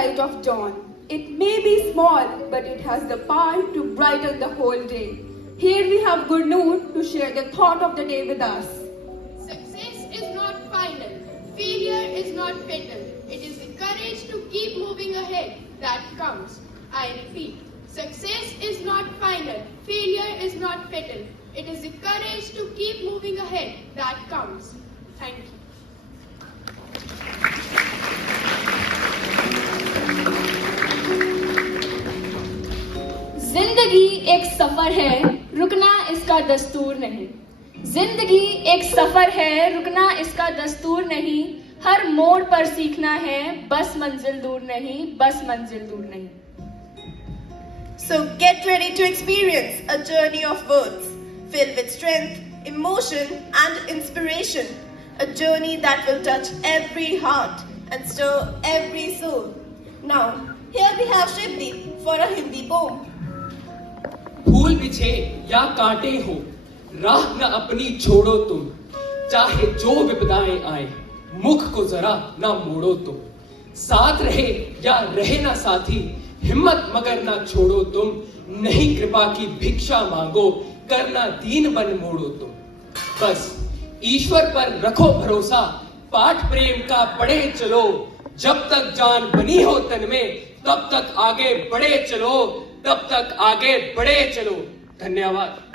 sight of dawn. It may be small, but it has the power to brighten the whole day. Here we have Gurnoor to share the thought of the day with us. Success is not final. Failure is not fatal. It is the courage to keep moving ahead that counts. I repeat, success is not final. Failure is not fatal. It is the courage to keep moving ahead that counts. Thank you. जिंदगी एक सफर है, रुकना इसका दस्तूर नहीं। जिंदगी एक सफर है, रुकना इसका दस्तूर नहीं। हर मोड़ पर सीखना है, बस मंजिल दूर नहीं, बस मंजिल दूर नहीं। So get ready to experience a journey of words filled with strength, emotion and inspiration. A journey that will touch every heart and stir every soul. Now, here we have Shivdeep for a Hindi poem. फूल बिछे या कांटे हो, राह न अपनी छोड़ो तुम। चाहे जो विपदाएं आए, मुख को जरा ना मोड़ो तुम। साथ रहे या रहे ना साथी, हिम्मत मगर ना छोड़ो तुम। नहीं कृपा की भिक्षा मांगो, करना दीन बन मोड़ो तुम। बस ईश्वर पर रखो भरोसा, पाठ प्रेम का पढ़े चलो। जब तक जान बनी हो तन में, तब तक आगे बढ़े चलो। तब तक आगे बढ़े चलो। धन्यवाद।